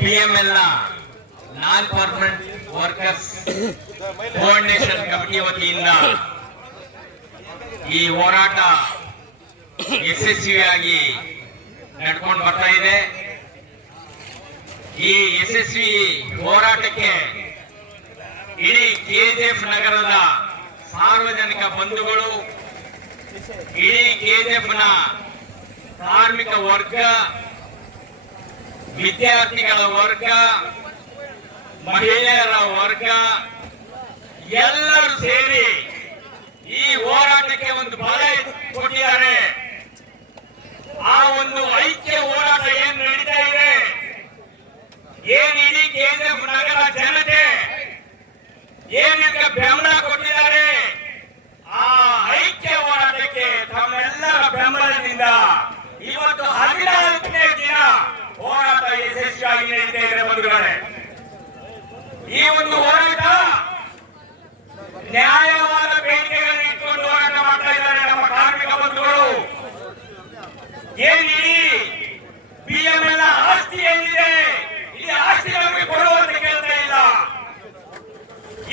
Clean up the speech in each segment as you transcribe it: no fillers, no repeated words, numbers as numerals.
PML ನಾನ್ permanent workers coordination committee ವತಿಯಿಂದ ಈ ಹೋರಾಟ ಯಶಸ್ವಿಯಾಗಿ ನಡ್ಕೊಂಡು ಬರ್ತಾ ಇದೆ. ಈ ಯಶಸ್ವಿ ಹೋರಾಟಕ್ಕೆ ಇಡೀ KGF ನಗರದ ಸಾರ್ವಜನಿಕ ಬಂಧುಗಳು, ಇಡೀ KGF ನ ಕಾರ್ಮಿಕ ವರ್ಗ, ವಿದ್ಯಾರ್ಥಿಗಳ ವರ್ಗ, ಮಹಿಳೆಯರ ವರ್ಗ ಎಲ್ಲರೂ ಸೇರಿ ಈ ಹೋರಾಟಕ್ಕೆ ಒಂದು ಬಲ ಕೊಟ್ಟಿದ್ದಾರೆ. ಆ ಒಂದು ಐಕ್ಯ ಹೋರಾಟ ಏನ್ ನಡೀತಾ ಇದೆ, ಏನ್ ಇಡೀ KGF ನಗರ ಜನತೆ ಏನಕ್ಕೆ ಬೆಂಬಲ ಕೊಟ್ಟಿದ್ದಾರೆ, ಆ ಐಕ್ಯ ಹೋರಾಟಕ್ಕೆ ತಮ್ಮೆಲ್ಲರ ಬೆಂಬಲದಿಂದ ಇವತ್ತು 14ನೇ ದಿನ ಹೋರಾಟ ಯಶಸ್ವಿಯಾಗಿ ನಡೀತಾ ಇದೆ. ಬಂಧುಗಳೇ, ಈ ಒಂದು ಹೋರಾಟ ನ್ಯಾಯವಾದ ಬೇಡಿಕೆಗಳನ್ನು ಇಟ್ಕೊಂಡು ಹೋರಾಟ ಮಾಡ್ತಾ ಇದ್ದಾರೆ ನಮ್ಮ ಕಾರ್ಮಿಕ ಬಂಧುಗಳು. ಏನ್ ಇಡೀ PML ಆಸ್ತಿ ಏನಿದೆ, ಈ ಆಸ್ತಿ ನಮಗೆ ಕೊಡುವಂತ ಕೇಳ್ತಾ ಇಲ್ಲ.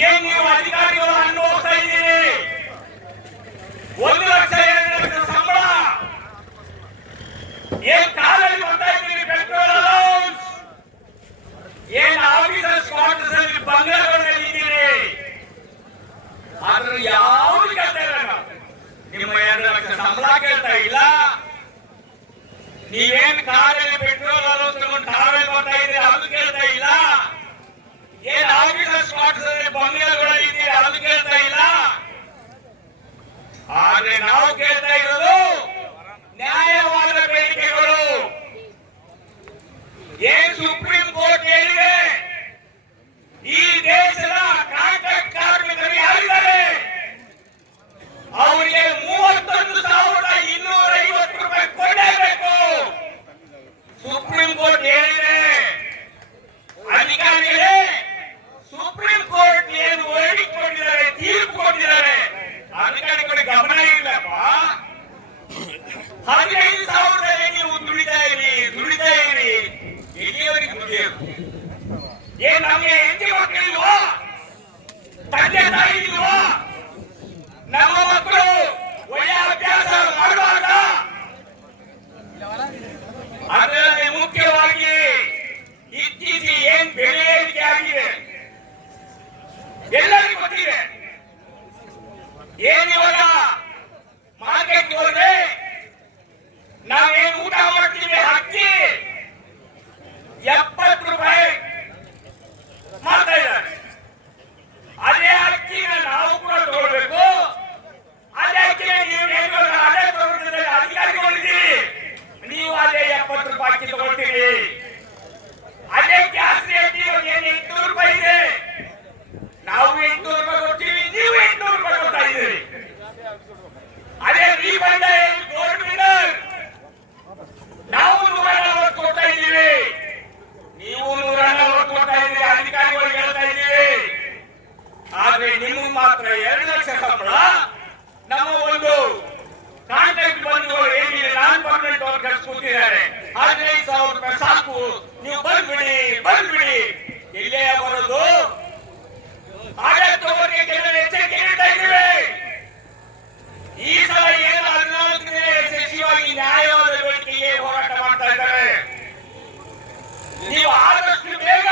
ಏನ್ ನೀವು ಅಧಿಕಾರಿಗಳು ಅನುಭವಿಸ್ತಾ ಇದ್ದೀರಿ, 1 ಲಕ್ಷ 2 ಲಕ್ಷ ಸಂಬಳ, ಏನ್ ಕಾಲಲ್ಲಿ ಬರ್ತಾ ಇದ್ದೀರಿ, ಪೆಟ್ರೋಲ್ ಅಲೌನ್ಸ್, ಏನ್ ಆಫೀಸರ್ಸ್ ಕ್ವಾರ್ಟರ್ಸ್ ಅಲ್ಲಿ ಬಂಗಾರಗಳಿದ್ದೀರಿ, ಆದ್ರೂ ಯಾವುದು ಕೇಳ್ತಾ ಇಲ್ಲ. ನಿಮ್ಮ 2 ಲಕ್ಷ ಸಂಬಳ ಕೇಳ್ತಾ ಇಲ್ಲ. ನೀವೇನ್ ಕಾರಲ್ಲಿ ಪೆಟ್ರೋಲ್ ಅಲೌನ್ಸ್ ತಗೊಂಡು ಟ್ರಾವೆಲ್ ಬರ್ತಾ ಇದ್ದೀರಿ ಅದು ಕೇಳ್ತಾ ಇಲ್ಲ. ಏನ್ ಆಫೀಸರ್ಸ್ ಕ್ವಾರ್ಟರ್ಸ್ ಅಲ್ಲಿ ಬಂಗಾರಗಳಿದ್ದೀರಿ ಅದು ಕೇಳ್ತಾ ಇಲ್ಲ. ಆದ್ರೆ ನಾವು ಕೇಳ್ತಾ ಇರೋದು ನ್ಯಾಯವಾದ ಬೇಡಿಕೆಗಳು. ಏನ್ ಸುಪ್ರೀಂ ಕೋರ್ಟ್ ಹೇಳಿದೆ, ಈ ದೇಶದ ಕಾಂಟ್ರಾಕ್ಟ್ ಕಾರ್ಮಿಕರು ಯಾರಿದ್ದಾರೆ ಅವರಿಗೆ 31,250 ರೂಪಾಯಿ ಕೊಡಲೇಬೇಕು. ಸುಪ್ರೀಂ ಕೋರ್ಟ್ ಹೇಳಿದೆ. ಅಧಿಕಾರಿಗಳೇ, ಸುಪ್ರೀಂ ಕೋರ್ಟ್ ಏನು ವರ್ಡಿಕ್ಟ್ ಕೊಟ್ಟಿದ್ದಾರೆ, ತೀರ್ಪು ಕೊಟ್ಟಿದ್ದಾರೆ, ಅಧಿಕಾರಿಗಳಿಗೆ ಗಮನ ಇಲ್ಲಪ್ಪ. 15,000 ನೀವು ದುಡಿತಾ ಇರಿ, ಎಲ್ಲಿಯವರೆಗೆ ದುಡಿಯೋದು? ಏನ್ ನಮಗೆ ಹೆಂಡತಿ ಮಕ್ಕಳಿಲ್ವಾ, ತಂದೆ ತಾಯಿ ಇಲ್ವಾ? ನಮ್ಮ ಮಕ್ಕಳು ಒಳ್ಳೆಯ ಅಭ್ಯಾಸ ಮಾಡುವಾಗ ಅದರಲ್ಲಿ ಮುಖ್ಯವಾಗಿ ಇತ್ತೀಚೆಗೆ ಏನ್ ಬೆಲೆ ಏರಿಕೆ ಆಗಿದೆ ಎಲ್ಲರಿಗೂ ಗೊತ್ತಿದೆ. ಏನಿವಾಗ ಮಾರ್ಕೆಟ್ ಹೋದ್ರೆ ನಾವೇನು ಊಟ ಮಾಡ್ತೀವಿ, ಅಕ್ಕಿ 70 ರೂಪಾಯಿ ಮಾಡ್ತಾ ಇದ್ದಾರೆ. ಅದೇ ಅಕ್ಕಿನ ನಾವು ಕೂಡ ತಗೊಳ್ಬೇಕು. ಅದೇ ಅಕ್ಕಿನ ನೀವು ಅದೇ ತಗೊಳ್ತಿದ್ರೆ ಅಧಿಕಾರಿಗಳಿದ್ದೀರಿ, ನೀವು ಅದೇ 70 ರೂಪಾಯಿ ಅಕ್ಕಿ ತಗೊಳ್ತೀರಿ. ಅದೇ ಗ್ಯಾಸ್ ರೇಟ್ ಇವಾಗ ಏನು 800 ರೂಪಾಯಿ ಇದೆ, ನಾವು 800 ರೂಪಾಯಿ ಕೊಡ್ತೀವಿ, ನೀವು 800 ರೂಪಾಯಿ ಕೊಡ್ತಾ ಇದ್ದೀರಿ. ಅದೇ ರೀಫಂಡ್ ಗೌರ್ಮೆಂಟ್ ನಾವು 140 ಕೊಡ್ತಾ ಇದ್ದೀವಿ, ನೀವು 140 ಕೊಡ್ತಾ ಇದ್ದೀರಿ, ಅಧಿಕಾರಿಗಳು ಹೇಳ್ತಾ ಇದ್ದೀವಿ. ಆದ್ರೆ ನಿಮ್ಗೆ ಮಾತ್ರ 2 ಲಕ್ಷ ಸಂಬಳ. ನಮ್ಮ ಒಂದು ಕಾಂಟ್ರಾಕ್ಟ್ ಬಂಧುಗಳು ಏನಿದೆ, ನಾನ್ ಪರ್ಮನೆಂಟ್ ವರ್ಕರ್ಸ್ ಕೂತಿದ್ದಾರೆ, 15,000 ರೂಪಾಯಿ ಸಾಕು, ನೀವು ಬಂದ್ಬಿಡಿ. ಇಲ್ಲೇ ಬರೋದು ಆಗತ್ತವರಿಗೆ ಕೆಲವು ಎಚ್ಚರಿಕೆ ನೀಡ್ತಾ ಇದ್ದೀವಿ. ಈ ಸಲ ಏನು 14ನೇ ಯಶಸ್ವಿಯಾಗಿ ನ್ಯಾಯವಾದ ಬೇಡಿಕೆಗೆ ಹೋರಾಟ ಮಾಡ್ತಾ ಇದ್ದಾರೆ. ನೀವು ಆದಷ್ಟು ಬೇಗ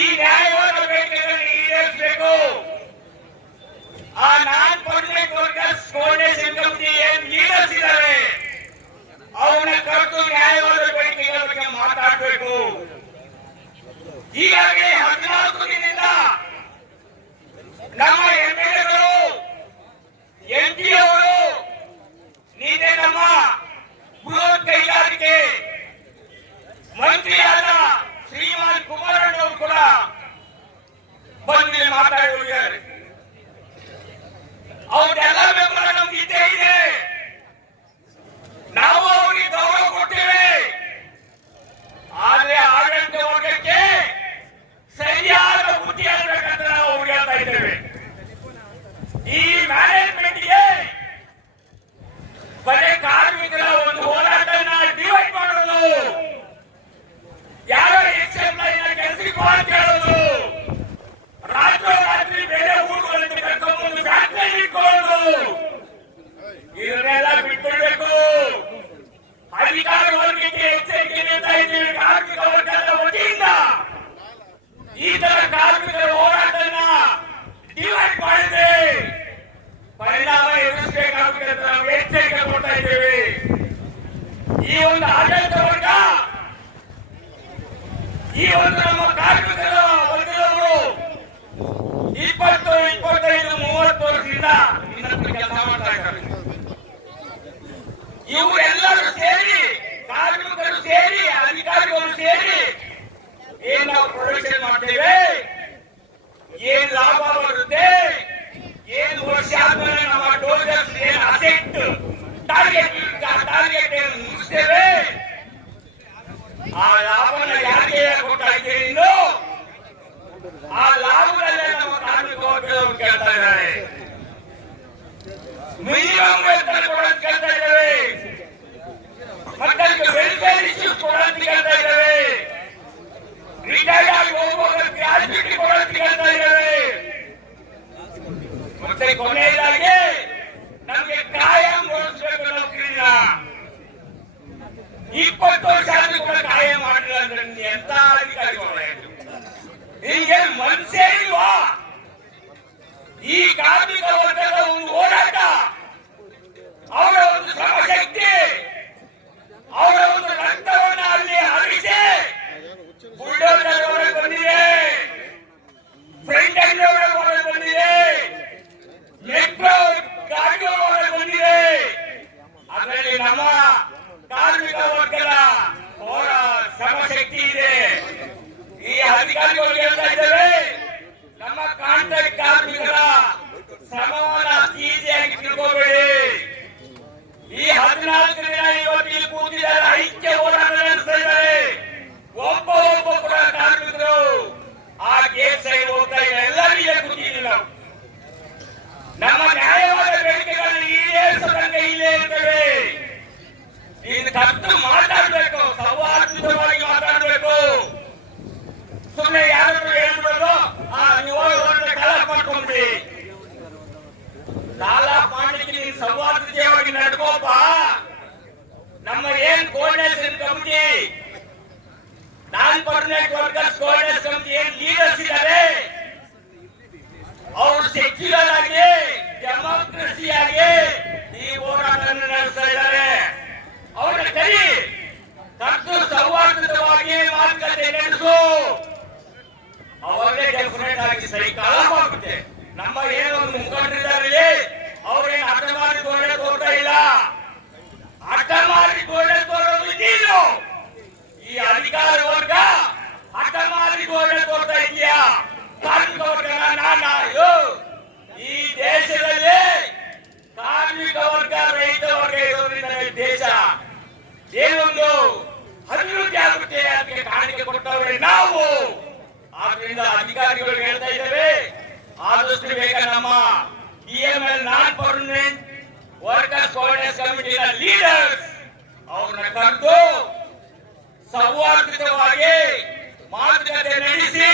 ಈ ನ್ಯಾಯವಾದ ಬೇಡಿಕೆಗಳನ್ನು ಈಡೇರಿಸಬೇಕು. ಆ ನಾನ್ ಪರ್ಮನೆಂಟ್ ವರ್ಕರ್ಸ್ ಕೋಆರ್ಡಿನೇಷನ್ ಕಮಿಟಿ ಏನ್ ಲೀಡರ್ಸ್ ಇದ್ದಾರೆ ಅವನ್ನ ಕರೆದು ನ್ಯಾಯವಾದ ಬೇಡಿಕೆಗಳ ಬಗ್ಗೆ ಮಾತಾಡಬೇಕು. ಈಗಾಗಲೇ 14 ದಿನದಿಂದ ನಮ್ಮ MLA ಗಳು, MP ಅವರು ಇದನ್ನೆಲ್ಲ ಬಿಟ್ಬಿಡ್ಬೇಕು. ಅಧಿಕಾರ ವರ್ಗಕ್ಕೆ ಎಚ್ಚರಿಕೆ ನೀಡ್ತಾ ಇದ್ದೀವಿ. ಕಾರ್ಮಿಕ ವರ್ಗದ ವತಿಯಿಂದ ಈ ತರ ಕಾರ್ಮಿಕರ ಹೋರಾಟನ ಡಿವೈಡ್ ಮಾಡಿದ್ರೆ ಪರಿಣಾಮ ಎದುರಿಸಬೇಕಾಗುತ್ತೆ ಅಂತ ನಾವು ಎಚ್ಚರಿಕೆ ಕೊಡ್ತಾ ಇದ್ದೇವೆ. ಈ ಒಂದು ಆಡಳಿತ ವರ್ಗ, ಈ ಒಂದು ನಮ್ಮ ಕಾರ್ಮಿಕರ ವರ್ಗದವರು 20, 25, 30 ವರ್ಷದಿಂದ ಇನ್ನೊಂದು ಕೆಲಸ ಮಾಡ್ತಾ ಇದ್ದಾರೆ. ಇವರೆಲ್ಲರೂ ಸೇರಿ, ಕಾರ್ಮಿಕರು ಸೇರಿ, ಅಧಿಕಾರಿಗಳು ಸೇರಿ ಏನ್ ನಾವು ಪ್ರೊಡಕ್ಷನ್ ಮಾಡ್ತೇವೆ, ಏನ್ ಲಾಭ ಬರುತ್ತೆ, ಏನ್ ವರ್ಷ ಆದ್ಮೇಲೆ ನಮ್ಮ ಡೋಸರ್ಸ್ ಏನ್ ಅಸೆಟ್ ಟಾರ್ಗೆಟ್ ಏನು ಮುಗಿಸ್ತೇವೆ, ಆ ಲಾಭನ ಯಾರಿಗೆ ಕೊಡ್ತಾ ಇದ್ದೀರಿ? ಇನ್ನು ಆ ಲಾಭದಲ್ಲೇ ನಮ್ಮ ಕಾರ್ಮಿಕ ವರ್ಗದವರು ಕೇಳ್ತಾ ಇದ್ದಾರೆ. ಮಿನಿಮಮ್ ವೇತನ ಕೊಡೋದು ಕೇಳ್ತಾ ಇದ್ದೇವೆ, ಮಕ್ಕಳಿಗೆ ವೆಲ್ಫೇರ್ ಇಶ್ಯೂಸ್ ಕೊಡೋದು ಕೇಳ್ತಾ ಇದ್ದೇವೆ, ರಿಟೈರ್ಡ್ ಆಗಿ ಹೋಗುವಾಗ ಗ್ರಾಚ್ಯುಟಿ ಕೊಡೋದು ಕೇಳ್ತಾ ಇದ್ದೇವೆ. ಮತ್ತೆ ಕೊನೆಯದಾಗಿ ನಮಗೆ ಕಾಯಂ ಗೊಳಿಸಬೇಕು ನೌಕರಿನ. 20 ವರ್ಷ ಆದ್ರೂ ಕೂಡ ಕಾಯಂ ಮಾಡಿಲ್ಲ ಅಂದ್ರೆ ಎಂತ ಅಧಿಕಾರಿಗಳು? ಹೀಗೆ ಮನಸ್ಸೇ ಇಲ್ವಾ? ಈ ಕಾರ್ಮಿಕ ವರ್ಗದ ಒಂದು ಹೋರಾಟ, ಅವರ ಒಂದು ಶ್ರಮಶಕ್ತಿ, ಅವರ ಒಂದು ರಕ್ತವನ್ನು ಅಲ್ಲಿ ಹರಿಸಿ ಬುಲ್ಡೋಸರ್ ಹೊರಗೆ ಬಂದಿದೆ, ಫ್ರಂಟ್ ಎಂಡ್ ಹೊರಗೆ ಬಂದಿದೆ, ಮೆಟ್ರೋ ಗಾಡಿಗಳು ಹೊರಗೆ ಬಂದಿದೆ. ಅದರಲ್ಲಿ ನಮ್ಮ ಕಾರ್ಮಿಕ ವರ್ಗದ ಅವರ ಶ್ರಮಶಕ್ತಿ ಇದೆ. ಈ ಅಧಿಕಾರಿಗಳು ಹೇಳ್ತಾ ಇದ್ದೇವೆ, ನಮ್ಮ ಕಾಂಟ್ರಾಕ್ಟ್ ಕಾರ್ಮಿಕರ ಶ್ರಮವನ್ನ ಈಸಿಯಾಗಿ ತಿಳ್ಕೋಬೇಡಿ. ಈ 14 ದಿನ ಇವತ್ತು ಇಲ್ಲಿ ಕೂತಿದ್ದಾರೆ, ಐಕ್ಯ ಹೋರಾಟ ನಡೆಸ್ತಾ ಇದ್ದಾರೆ. ಒಬ್ಬ ಕೂಡ ಕಾರ್ಮಿಕರು ಆ ಗೇಟ್ ಸೈಡ್ ಹೋಗ್ತಾ ಇಲ್ಲ, ಎಲ್ಲರಿಗೆ ಕೂತಿದ್ದೀವಿ ನಾವು. ನಮ್ಮ ನ್ಯಾಯವಾದ ಬೇಡಿಕೆಗಳನ್ನು ಈಡೇರಿಸದಂಗೆ ಇಲ್ಲೇ ಇರ್ತೇವೆ. ಇದು ಕತ್ತು ಮಾತಾಡ್ಬೇಕು, ಸೌಹಾರ್ದವಾಗಿ ಮಾತಾಡ್ಬೇಕು. ಸುಮ್ಮನೆ ಯಾರಾದ್ರೂ ಹೇಳ್ಬಿಡೋದು, ನೀವು ಕಾಲ ಮಾಡ್ಕೊಂಡ್ಬಿಡಿ. ಕಾಲ ಮಾಡ್ಲಿಕ್ಕೆ ನೀನು ಸೌಹಾರ್ದತೆಯಾಗಿ ನಡ್ಕೋಪ. ನಮ್ಮ ಏನ್ ಕೋಆರ್ಡಿನೇಷನ್ ಕಮಿಟಿ, ನಾನ್ ಪರ್ಮನೆಂಟ್ ವರ್ಕರ್ಸ್ ಕೋಆರ್ಡಿನೇಷನ್ ಕಮಿಟಿ ಏನ್ ಲೀಡರ್ಸ್ ಇದ್ದಾರೆ, ಅವರು ಸೆಕ್ಯುಲರ್ ಆಗಿ, ಡೆಮೋಕ್ರಸಿ ಆಗಿ ಈ ಹೋರಾಟ ನಡೆಸ್ತಾ ಇದ್ದಾರೆ. ಅವ್ರನ್ನ ಕರಿ, ಕತ್ತು ಸೌಹಾರ್ದವಾಗಿ ಮಾತುಕತೆ ನಡೆಸು. ಅವರೇ ಡೆಫಿನೆಟ್ ಆಗಿ ಸರಿ ಕಾಲ ಆಗುತ್ತೆ. ನಮ್ಮ ಏನೊಂದು ಮುಖಂಡರಿದ್ದಾರೆ, ಅವ್ರೇನು ಹಠ ಮಾಡಿ ಗೋಡೆ ತೋರ್ತಾ ಇಲ್ಲ. ಹಠ ಮಾಡಿ ಗೋಡೆ ತೋರೋದು ನೀನು. ಈ ಅಧಿಕಾರ ವರ್ಗ ಹಠ ಮಾಡಿ ಗೋಡೆ ತೋರ್ತಾ ಇದೆಯಾ? ಕಾರ್ಮಿಕ ವರ್ಗ ನಾನು ಈ ದೇಶದಲ್ಲಿ ಕಾರ್ಮಿಕ ವರ್ಗ, ರೈತ ವರ್ಗ ಇರೋದ್ರಿಂದ ದೇಶ ಏನೊಂದು ಅಭಿವೃದ್ಧಿ ಆಗುತ್ತೆ ಅದಕ್ಕೆ ಕಾಣಿಕೆ ಕೊಟ್ಟವ್ರೆ ನಾವು. ಆದ್ರಿಂದ ಅಧಿಕಾರಿಗಳು ಹೇಳ್ತಾ ಇದ್ದೇವೆ, ಆದಷ್ಟು ಬೇಗ ನಮ್ಮ DML non permanent workers coordination ಕಮಿಟಿಯ ಲೀಡರ್ಸ್ ಅವ್ರನ್ನ ಕರೆದು ಸೌಹಾರ್ದವಾಗಿ ಮಾತುಕತೆ ನಡೆಸಿ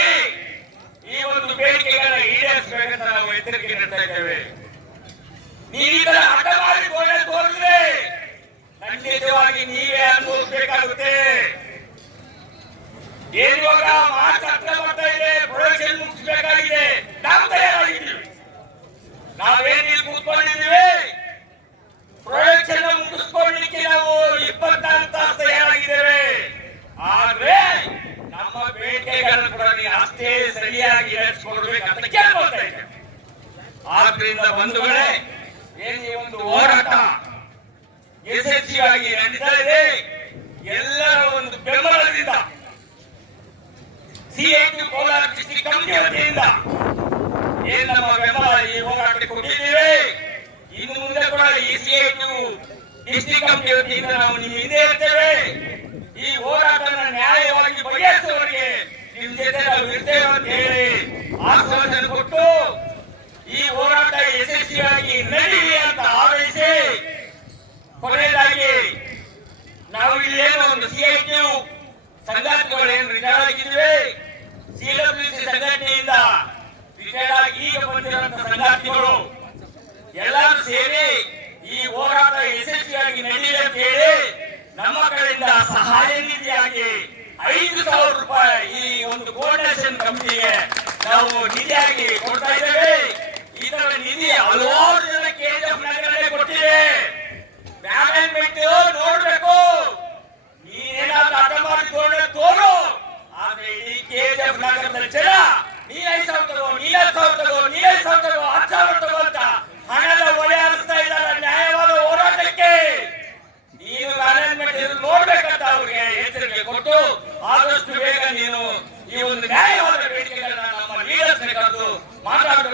ಈ ಒಂದು ಬೇಡಿಕೆಗಳನ್ನ ಈಡೇರಿಸಬೇಕಂತ ನಾವು ಎಚ್ಚರಿಕೆ ನೀಡ್ತಾ ಇದ್ದೇವೆ. ನೀವು ಈ ತರ ಹಠ ಮಾಡಿ ಗೋಡೆ ತೋರಿದ್ರೆ ಖಂಡಿತವಾಗಿ ನೀವೇ ಅನುಭವಿಸಬೇಕಾಗುತ್ತೆ. ಏನ್ ಇವಾಗ ಮಾರ್ಚ್ ಹತ್ರ ಬರ್ತಾ ಇದೆ, ಪ್ರೊಡಕ್ಷನ್ ಮುಗಿಸಬೇಕಾಗಿದೆ. ನಾವು ತಯಾರಾಗಿದ್ದೀವಿ. ನಾವೇನ್ ಇಲ್ಲಿ ಕೂತ್ಕೊಂಡಿದ್ದೀವಿ, ಪ್ರೊಡಕ್ಷನ್ ಮುಗಿಸ್ಕೊಳ್ಳಿಕ್ಕೆ ನಾವು 24 ತಾಸು ತಯಾರಾಗಿದ್ದೇವೆ. ಆದ್ರೆ ನಮ್ಮ ಬೇಡಿಕೆಗಳನ್ನು ಕೂಡ ನೀವು ಅಷ್ಟೇ ಸರಿಯಾಗಿ ನಡೆಸಿಕೊಡ್ಬೇಕಂತ ಕೇಳ್ಕೊಳ್ತಾ ಇದ್ದೇವೆ. ಆದ್ರಿಂದ ಬಂಧುಗಳೇ, ಏನ್ ಈ ಒಂದು ಹೋರಾಟ ಯಶಸ್ವಿಯಾಗಿ ನಡೀತಾ ಇದೆ. ಎಲ್ಲರ ಒಂದು ಬೆಂಬಲದಿಂದ CITU ಕೋಲಾರ ಡಿಸ್ಟ್ರಿಕ್ಟ್ ಕಮಿಟಿ ವತಿಯಿಂದ ಏನ್ ನಮ್ಮ ಬೆಂಬಲ ಈ ಹೋರಾಟಕ್ಕೆ ಕೊಟ್ಟಿದ್ದೇವೆ. ಇನ್ನು ಮುಂದೆ ಕೂಡ ಈ CITU ಡಿಸ್ಟ್ರಿಕ್ಟ್ ಕಮಿಟಿ ವತಿಯಿಂದ ನಾವು ನಿಮ್ಮ ಹಿಂದೆ ಇರ್ತೇವೆ. ಈ ಹೋರಾಟನ ನ್ಯಾಯವಾಗಿ ಬಗೆಹರಿಸುವವರೆಗೆ ನಿಮ್ ಜೊತೆ ನಾವು ಇರ್ತೇವೆ ಅಂತ ಹೇಳಿ ಆಶ್ವಾಸನೆ ಕೊಟ್ಟು ಈ ಹೋರಾಟ ಯಶಸ್ವಿಯಾಗಿ ನಡೀಲಿ ಅಂತ ಹಾರೈಸಿ, ಕೊನೆಯದಾಗಿ ನಾವು ಇಲ್ಲೇನೋ ಒಂದು CITU ಸಂಘಟನೆಗಳೇನು ರಿಟೈರ್ಡ್ ಆಗಿದ್ವಿ, CWC ಸಂಘಟನೆಯಿಂದ ರಿಟೈರ್ಡ್ ಆಗಿ ಈಗ ಬಂದಿರುವಂತಹ ಸಂಘಟನೆಗಳು ಎಲ್ಲರೂ ಸೇರಿ ಈ ಮಾತಾಡ್ತಾರೆ